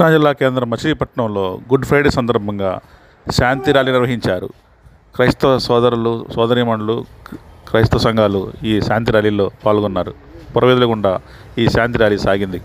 కృష్ణా జిల్లా కేంద్రం మచిలీపట్నంలో గుడ్ ఫ్రైడే సందర్భంగా శాంతి ర్యాలీ నిర్వహించారు. క్రైస్తవ సోదరులు, సోదరీమణులు, క్రైస్తవ సంఘాలు ఈ శాంతి ర్యాలీలో పాల్గొన్నారు. పురవీధుల గుండా ఈ శాంతి ర్యాలీ సాగింది.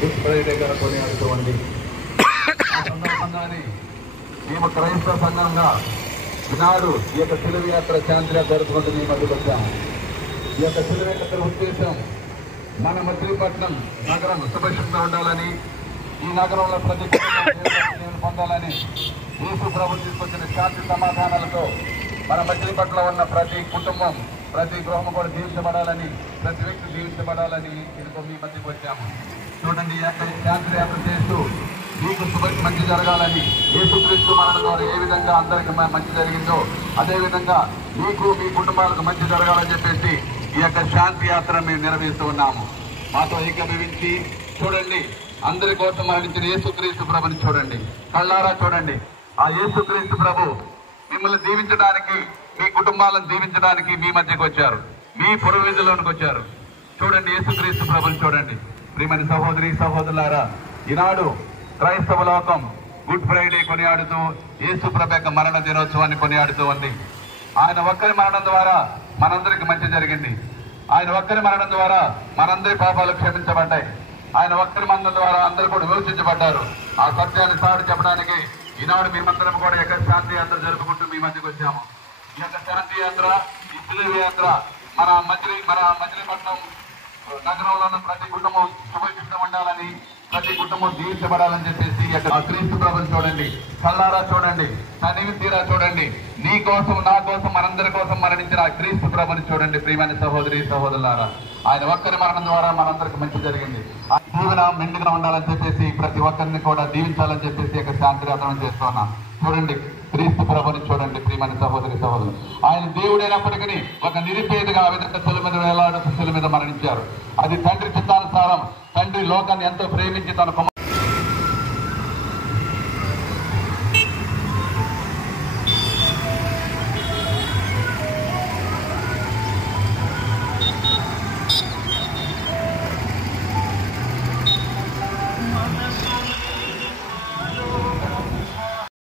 గుడ్ ఫ్రైడే కొని అటువంటి ఆ సందర్భంగానే మేము క్రైస్తవ సంఘంగా ఈనాడు ఈ యొక్క సిలువ యాత్ర శాంతిగా జరుపుకుంటూ మేము మధ్యకు వచ్చాము. ఈ యొక్క సిలువ యాత్ర ఉద్దేశం మన మచిలీపట్నం నగరం సుభిక్షంగా ఉండాలని, ఈ నగరంలో ప్రతి కుటుంబం పొందాలని యేసు ప్రభు తీసుకొచ్చిన శాంతి సమాధానాలతో మన మచిలీపట్నంలో ఉన్న ప్రతి కుటుంబం, ప్రతి గృహం కూడా దీవించబడాలని, ప్రతి వ్యక్తి దీవించబడాలని ఇదిగో మీ మధ్యకు వచ్చాము. చూడండి, శాంతి యాత్ర చేస్తూ మీకు మంచి జరగాలని, యేసుక్రీస్తు మరణం ద్వారా ఏ విధంగా అందరికి మంచి జరిగిందో అదేవిధంగా మీకు మీ కుటుంబాలకు మంచి జరగాలని చెప్పేసి ఈ యొక్క శాంతి యాత్ర మేము నిర్వహిస్తూ ఉన్నాము. మాతో ఏకీభవించి చూడండి, అందరి కోసం మరణించిన యేసుక్రీస్తు ప్రభుని చూడండి, కళ్ళారా చూడండి. ఆ యేసుక్రీస్తు ప్రభు మిమ్మల్ని దీవించడానికి, మీ కుటుంబాలను దీవించడానికి మీ మధ్యకు వచ్చారు, మీ పురవీధుల్లోనికి వచ్చారు. చూడండి, యేసుక్రీస్తు ప్రభుని చూడండి. ప్రియమైన సహోదరి సహోదరులారా, ఈనాడు క్రైస్తవ లోకం గుడ్ ఫ్రైడే కొనియాడుతూ యేసు ప్రభు యొక్క మరణ దినోత్సవాన్ని కొనియాడుతూ ఉంది. ఆయన ఒక్కరి మరణం ద్వారా మనందరికి మంచి జరిగింది. ఆయన ఒక్కరి మరణం ద్వారా మనందరి పాపాలు క్షమించబడ్డాయి. ఆయన ఒక్కరి మరణం ద్వారా అందరూ కూడా విమోచించబడ్డారు. ఆ సత్యాన్ని సాటి చెప్పడానికి ఈనాడు మేమందరం కూడా యొక్క శాంతి యాత్ర జరుపుకుంటూ మీ మధ్యకు వచ్చాము. ఈ యొక్క శాంతి యాత్ర, ఈ సిలువ యాత్ర మన మచిలీపట్నం నగరంలో ఉన్న ప్రతి కుటుంబం సుభిక్షంగా ఉండాలని, ప్రతి కుటుంబం దీవించబడాలని చెప్పేసి ఆ క్రీస్తు ప్రభుని చూడండి, కళ్ళారా చూడండి, తనివి తీరా చూడండి. నీ కోసం, నా కోసం, మనందరి కోసం మరణించిన ఆ క్రీస్తు ప్రభుని చూడండి. ప్రియమైన సహోదరి సహోదరులారా, ఆయన ఒక్కరి మరణం ద్వారా మనందరికి మంచి జరిగింది. ఆ దీవెన మెండుగా ఉండాలని చెప్పేసి ప్రతి ఒక్కరిని కూడా దీవించాలని చెప్పేసి యొక్క శాంతి యాత్ర చేస్తున్నాం. చూడండి, క్రీస్తు ప్రభుని చూడండి. ప్రియమైన సహోదరి సహోదరులు, ఆయన దేవుడైనప్పటికీ ఒక నిరుపేదగా ఆ విధంగా శిలువ మీద వేలాడుతూ శిలువ మీద మరణించారు. అది తండ్రి చిత్తానుసారం. తండ్రి లోకాన్ని ఎంతో ప్రేమించి తన